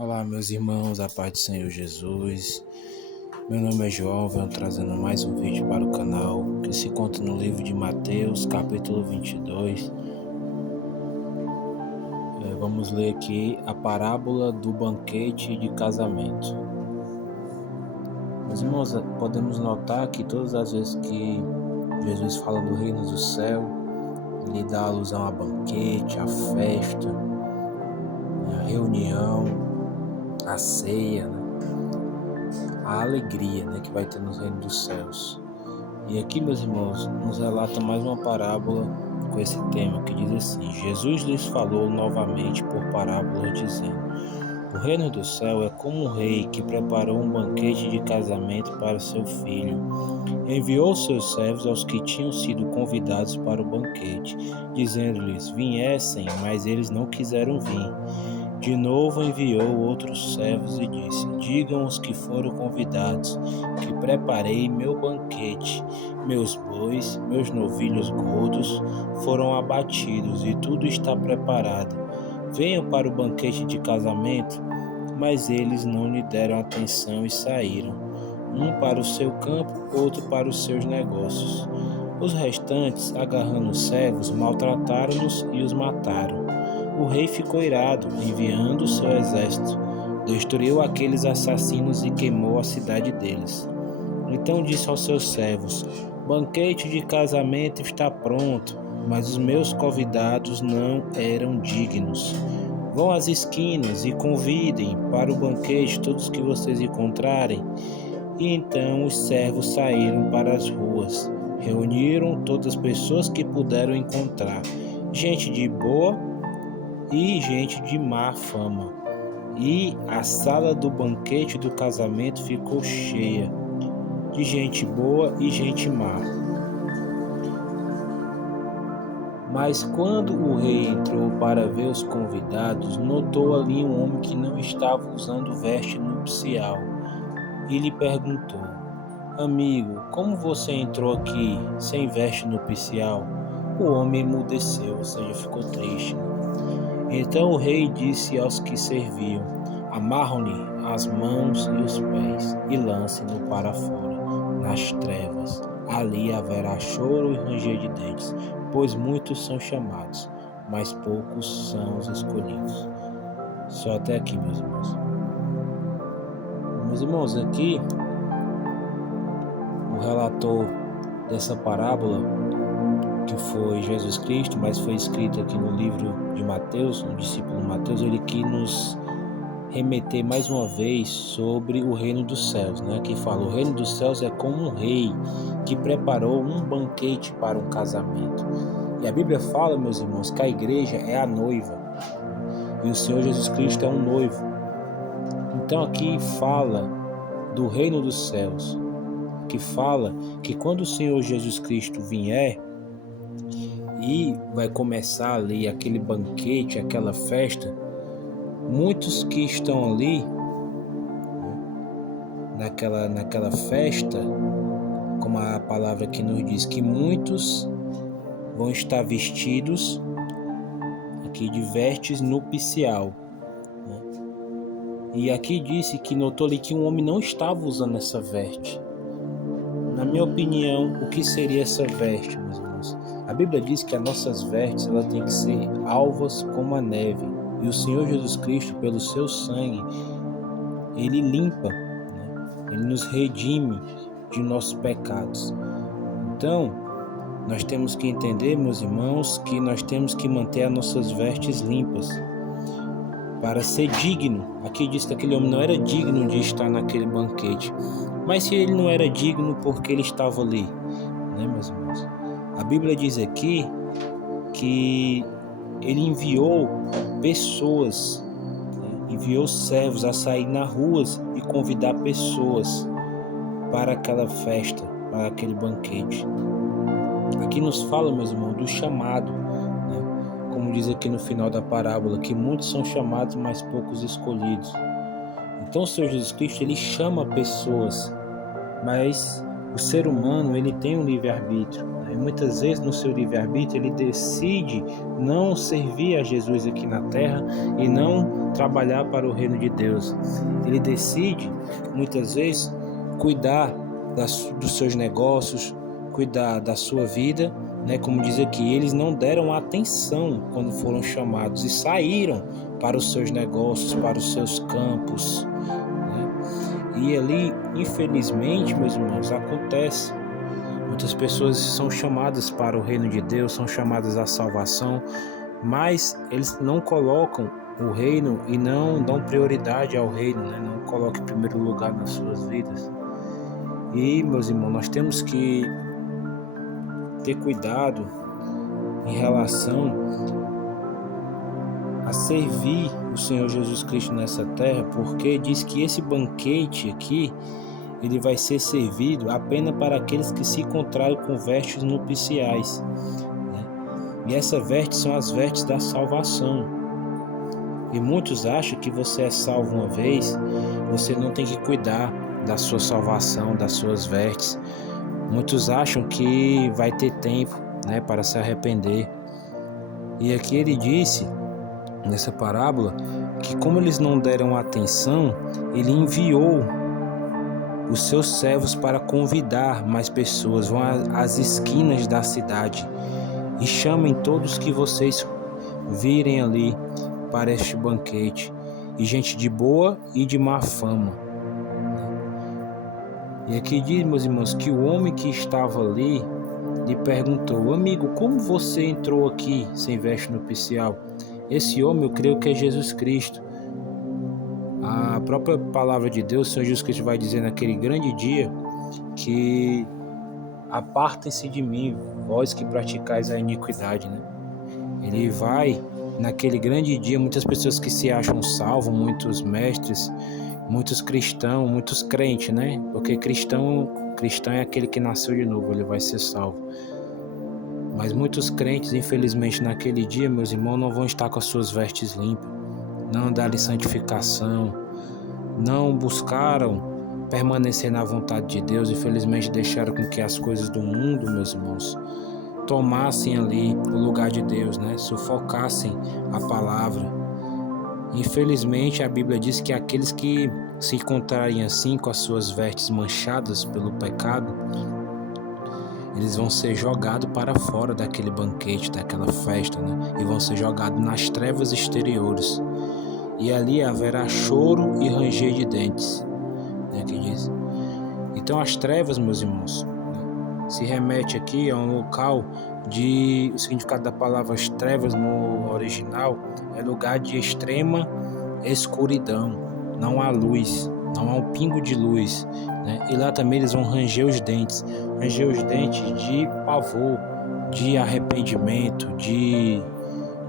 Olá, meus irmãos, a paz do Senhor Jesus. Meu nome é João, venho trazendo mais um vídeo para o canal que se conta no livro de Mateus, capítulo 22. Vamos ler aqui a parábola do banquete de casamento. Meus irmãos, podemos notar que todas as vezes que Jesus fala do reino do céu, ele dá alusão a banquete, a festa, a reunião, a ceia, a alegria, que vai ter no reino dos céus. E aqui, meus irmãos, nos relata mais uma parábola com esse tema que diz assim: Jesus lhes falou novamente por parábola, dizendo: O reino do céu é como um rei que preparou um banquete de casamento para seu filho. Enviou seus servos aos que tinham sido convidados para o banquete, dizendo-lhes: Viessem, mas eles não quiseram vir. De novo enviou outros servos e disse: Digam os que foram convidados, que preparei meu banquete. Meus bois, meus novilhos gordos foram abatidos e tudo está preparado. Venham para o banquete de casamento. Mas eles não lhe deram atenção e saíram, um para o seu campo, outro para os seus negócios. Os restantes, agarrando os servos, maltrataram-nos e os mataram. O rei ficou irado, enviando seu exército, destruiu aqueles assassinos e queimou a cidade deles. Então disse aos seus servos: Banquete de casamento está pronto, mas os meus convidados não eram dignos. Vão às esquinas e convidem para o banquete todos que vocês encontrarem. E então os servos saíram para as ruas, reuniram todas as pessoas que puderam encontrar, gente de boa e gente de má fama. E a sala do banquete do casamento ficou cheia de gente boa e gente má. Mas quando o rei entrou para ver os convidados, notou ali um homem que não estava usando veste nupcial e lhe perguntou: Amigo, como você entrou aqui sem veste nupcial? O homem emudeceu, ou seja, ficou triste. Então o rei disse aos que serviam: Amarram-lhe as mãos e os pés e lancem-no para fora, nas trevas. Ali haverá choro e ranger de dentes, pois muitos são chamados, mas poucos são os escolhidos. Só até aqui, meus irmãos. Meus irmãos, aqui o relator dessa parábola, que foi Jesus Cristo, mas foi escrito aqui no livro de Mateus, no discípulo Mateus, ele quis nos remeter mais uma vez sobre o reino dos céus, que fala: o reino dos céus é como um rei que preparou um banquete para um casamento. E a Bíblia fala, meus irmãos, que a igreja é a noiva e o Senhor Jesus Cristo é um noivo. Então aqui fala do reino dos céus, que fala que quando o Senhor Jesus Cristo vier e vai começar ali aquele banquete, aquela festa, muitos que estão ali naquela festa, como a palavra aqui nos diz, que muitos vão estar vestidos aqui de vestes nupcial. E aqui disse que notou ali que um homem não estava usando essa veste. Na minha opinião, o que seria essa veste, meus irmãos? A Bíblia diz que as nossas vestes ela tem que ser alvas como a neve. E o Senhor Jesus Cristo, pelo seu sangue, ele limpa, ele nos redime de nossos pecados. Então, nós temos que entender, meus irmãos, que nós temos que manter as nossas vestes limpas para ser digno. Aqui diz que aquele homem não era digno de estar naquele banquete. Mas se ele não era digno, porque ele estava ali, meus irmãos? A Bíblia diz aqui que ele enviou pessoas, enviou servos a sair nas ruas e convidar pessoas para aquela festa, para aquele banquete. Aqui nos fala, meus irmãos, do chamado, como diz aqui no final da parábola, que muitos são chamados, mas poucos escolhidos. Então o Senhor Jesus Cristo, ele chama pessoas, mas o ser humano, ele tem um livre-arbítrio, muitas vezes no seu livre-arbítrio ele decide não servir a Jesus aqui na terra e não trabalhar para o reino de Deus. Ele decide muitas vezes cuidar dos seus negócios, cuidar da sua vida, né? Como diz aqui, eles não deram atenção quando foram chamados e saíram para os seus negócios, para os seus campos, né? E ali, infelizmente, meus irmãos, acontece. Muitas pessoas são chamadas para o reino de Deus, são chamadas à salvação, mas eles não colocam o reino e não dão prioridade ao reino, né? Não colocam em primeiro lugar nas suas vidas. E, meus irmãos, nós temos que ter cuidado em relação a servir o Senhor Jesus Cristo nessa terra, porque diz que esse banquete aqui, ele vai ser servido apenas para aqueles que se encontrarem com vestes nupciais, né? E essas vestes são as vestes da salvação. E muitos acham que você é salvo uma vez, você não tem que cuidar da sua salvação, das suas vestes. Muitos acham que vai ter tempo, né, para se arrepender. E aqui ele disse, nessa parábola, que como eles não deram atenção, ele enviou os seus servos para convidar mais pessoas. Vão às esquinas da cidade e chamem todos que vocês virem ali para este banquete, e gente de boa e de má fama. E aqui diz, meus irmãos, que o homem que estava ali lhe perguntou: amigo, como você entrou aqui sem veste nupcial? Esse homem, eu creio que é Jesus Cristo. A própria palavra de Deus, o Senhor Jesus Cristo vai dizer naquele grande dia que apartem-se de mim, vós que praticais a iniquidade, né? Ele vai, naquele grande dia, muitas pessoas que se acham salvos, muitos mestres, muitos cristãos, muitos crentes, né? Porque cristão é aquele que nasceu de novo, ele vai ser salvo. Mas muitos crentes, infelizmente, naquele dia, meus irmãos, não vão estar com as suas vestes limpas, não andaram em santificação, não buscaram permanecer na vontade de Deus, infelizmente deixaram com que as coisas do mundo, meus irmãos, tomassem ali o lugar de Deus, né? Sufocassem a palavra. Infelizmente, a Bíblia diz que aqueles que se encontrarem assim, com as suas vestes manchadas pelo pecado, eles vão ser jogados para fora daquele banquete, daquela festa, né? E vão ser jogados nas trevas exteriores. E ali haverá choro e ranger de dentes, né? Que diz. Então, as trevas, meus irmãos, né, se remete aqui a um local o significado da palavra trevas no original é lugar de extrema escuridão, não há luz, não há um pingo de luz, né? E lá também eles vão ranger os dentes de pavor, de arrependimento, de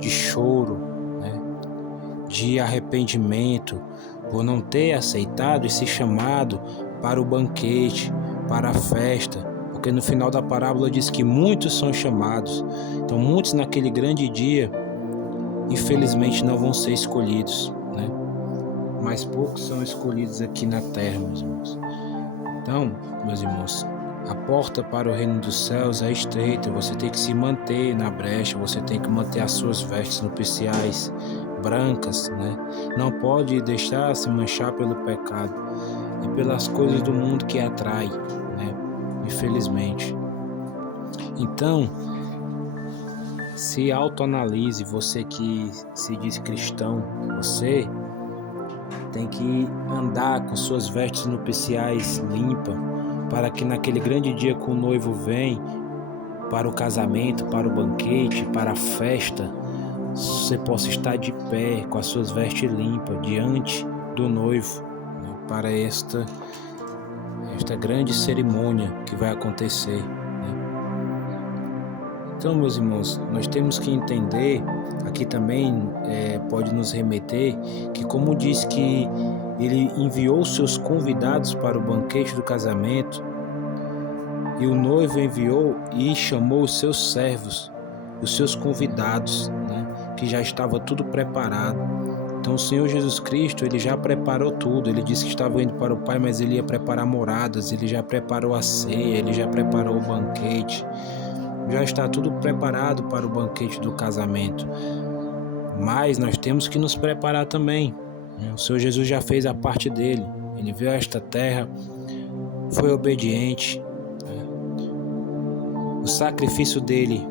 choro, né? De arrependimento por não ter aceitado e se chamado para o banquete, para a festa. Porque no final da parábola diz que muitos são chamados. Então muitos naquele grande dia, infelizmente, não vão ser escolhidos, né? Mas poucos são escolhidos aqui na terra, meus irmãos. Então, meus irmãos, a porta para o reino dos céus é estreita. Você tem que se manter na brecha, você tem que manter as suas vestes nupciais brancas, né? Não pode deixar se manchar pelo pecado e pelas coisas do mundo que atrai, né? Infelizmente. Então, se autoanalise, você que se diz cristão, você tem que andar com suas vestes nupciais limpas, para que naquele grande dia que o noivo vem para o casamento, para o banquete, para a festa, você possa estar de pé com as suas vestes limpas diante do noivo, né, para esta grande cerimônia que vai acontecer, né? Então, meus irmãos, nós temos que entender, aqui também pode nos remeter, que como diz que ele enviou seus convidados para o banquete do casamento, e o noivo enviou e chamou os seus servos, os seus convidados, né, que já estava tudo preparado. Então o Senhor Jesus Cristo, ele já preparou tudo. Ele disse que estava indo para o Pai, mas ele ia preparar moradas, ele já preparou a ceia, ele já preparou o banquete. já está tudo preparado para o banquete do casamento. Mas nós temos que nos preparar também. O Senhor Jesus já fez a parte dele. Ele veio a esta terra, foi obediente. O sacrifício dele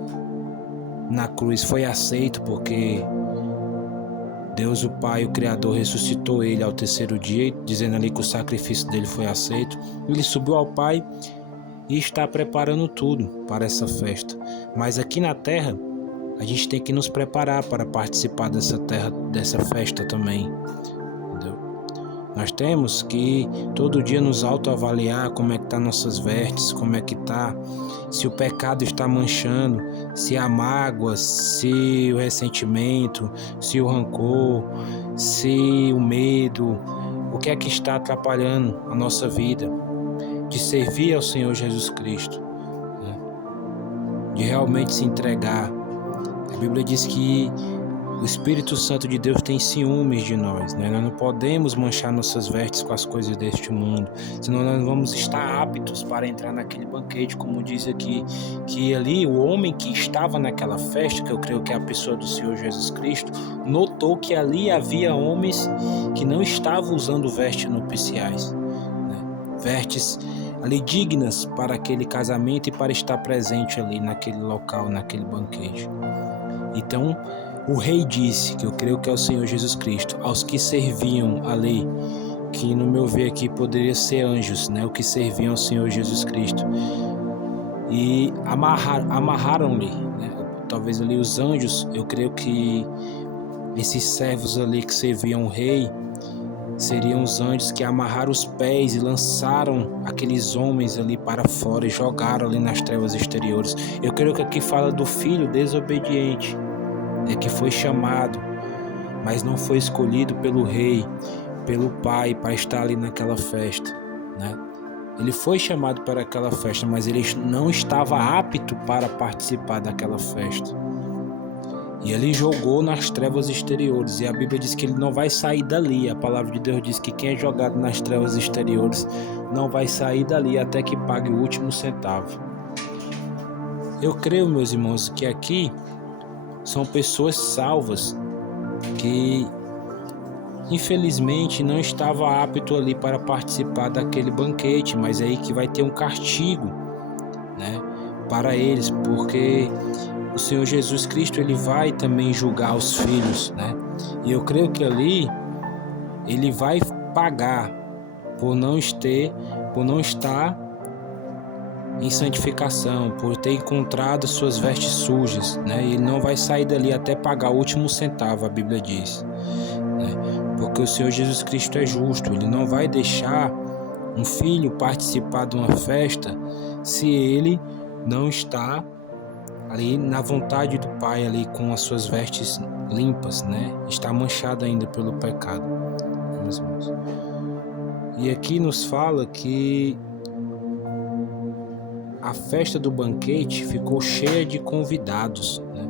na cruz foi aceito porque Deus, o Pai, o Criador, ressuscitou ele ao terceiro dia, dizendo ali que o sacrifício dele foi aceito. Ele subiu ao Pai e está preparando tudo para essa festa. Mas aqui na terra, a gente tem que nos preparar para participar dessa festa também. Entendeu? Nós temos que todo dia nos autoavaliar como é que tá nossas vestes, como é que tá, se o pecado está manchando, se a mágoa, se o ressentimento, se o rancor, se o medo, o que é que está atrapalhando a nossa vida de servir ao Senhor Jesus Cristo, né? De realmente se entregar. A Bíblia diz que o Espírito Santo de Deus tem ciúmes de nós, né? Nós não podemos manchar nossas vestes com as coisas deste mundo, senão nós vamos estar aptos para entrar naquele banquete, como diz aqui, que ali o homem que estava naquela festa, que eu creio que é a pessoa do Senhor Jesus Cristo, notou que ali havia homens que não estavam usando vestes nupciais, né? Vestes ali dignas para aquele casamento e para estar presente ali naquele local, naquele banquete. Então, o rei disse, que eu creio que é o Senhor Jesus Cristo, aos que serviam ali, que no meu ver aqui poderia ser anjos, né, o que serviam ao Senhor Jesus Cristo, e amarraram-lhe, né, talvez ali os anjos, eu creio que esses servos ali que serviam o rei, seriam os anjos que amarraram os pés e lançaram aqueles homens ali para fora e jogaram ali nas trevas exteriores. Eu creio que aqui fala do filho desobediente, que foi chamado, mas não foi escolhido pelo rei, pelo pai, para estar ali naquela festa, né? Ele foi chamado para aquela festa, mas ele não estava apto para participar daquela festa. E ele jogou nas trevas exteriores, e a Bíblia diz que ele não vai sair dali. A palavra de Deus diz que quem é jogado nas trevas exteriores não vai sair dali até que pague o último centavo. Eu creio, meus irmãos, que aqui são pessoas salvas que infelizmente não estavam apto ali para participar daquele banquete, mas aí que vai ter um castigo, né, para eles, porque o Senhor Jesus Cristo ele vai também julgar os filhos, né? E eu creio que ali ele vai pagar por não estar em santificação, por ter encontrado suas vestes sujas, né? E ele não vai sair dali até pagar o último centavo, a Bíblia diz, né? Porque o Senhor Jesus Cristo é justo, ele não vai deixar um filho participar de uma festa se ele não está ali na vontade do Pai, ali com as suas vestes limpas, né? Está manchado ainda pelo pecado, meus irmãos. E aqui nos fala que a festa do banquete ficou cheia de convidados, né?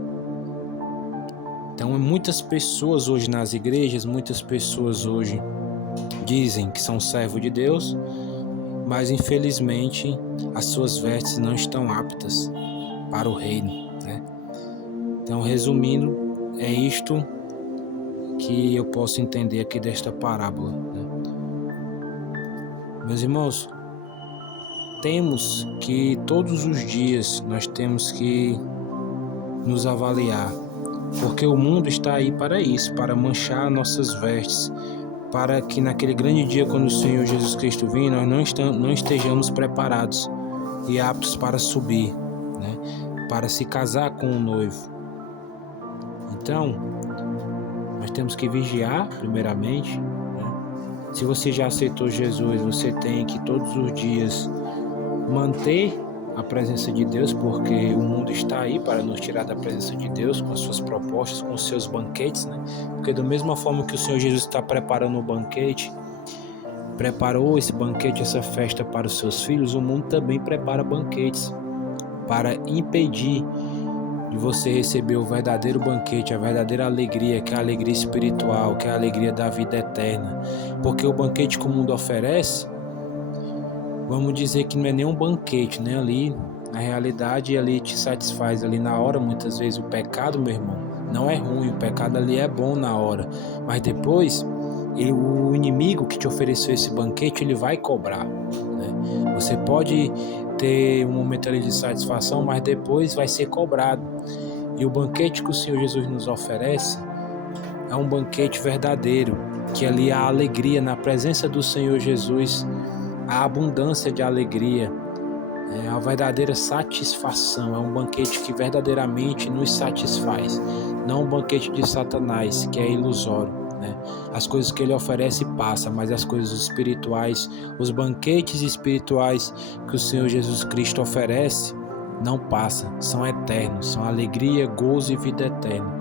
Então, muitas pessoas hoje nas igrejas, muitas pessoas hoje dizem que são servos de Deus, mas infelizmente as suas vestes não estão aptas para o reino, né? Então, resumindo, é isto que eu posso entender aqui desta parábola, né? Meus irmãos, temos que todos os dias nós temos que nos avaliar, porque o mundo está aí para isso, para manchar nossas vestes, para que naquele grande dia, quando o Senhor Jesus Cristo vir, nós não estejamos preparados e aptos para subir, né, para se casar com o noivo. Então, nós temos que vigiar primeiramente, né? Se você já aceitou Jesus, você tem que todos os dias manter a presença de Deus, porque o mundo está aí para nos tirar da presença de Deus, com as suas propostas, com os seus banquetes, né? Porque da mesma forma que o Senhor Jesus está preparando o banquete, preparou esse banquete, essa festa para os seus filhos, o mundo também prepara banquetes para impedir de você receber o verdadeiro banquete, a verdadeira alegria, que é a alegria espiritual, que é a alegria da vida eterna. Porque o banquete que o mundo oferece, vamos dizer que não é nem um banquete, né? Ali Na realidade, ali te satisfaz ali na hora. Muitas vezes o pecado, meu irmão, não é ruim, o pecado ali é bom na hora, mas depois o inimigo que te ofereceu esse banquete, ele vai cobrar, né? Você pode ter um momento ali de satisfação, mas depois vai ser cobrado. E o banquete que o Senhor Jesus nos oferece é um banquete verdadeiro, que ali há alegria na presença do Senhor Jesus, a abundância de alegria, a verdadeira satisfação. É um banquete que verdadeiramente nos satisfaz, não um banquete de Satanás, que é ilusório, né? As coisas que ele oferece passam, mas as coisas espirituais, os banquetes espirituais que o Senhor Jesus Cristo oferece, não passam, são eternos, são alegria, gozo e vida eterna.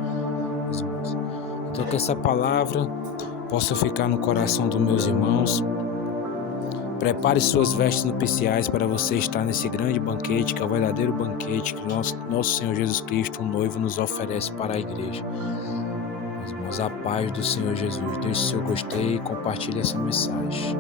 Então que essa palavra possa ficar no coração dos meus irmãos. Prepare suas vestes nupciais para você estar nesse grande banquete, que é o verdadeiro banquete que nosso Senhor Jesus Cristo, o noivo, nos oferece para a igreja. Meus irmãos, a paz do Senhor Jesus. Deixe seu gostei e compartilhe essa mensagem.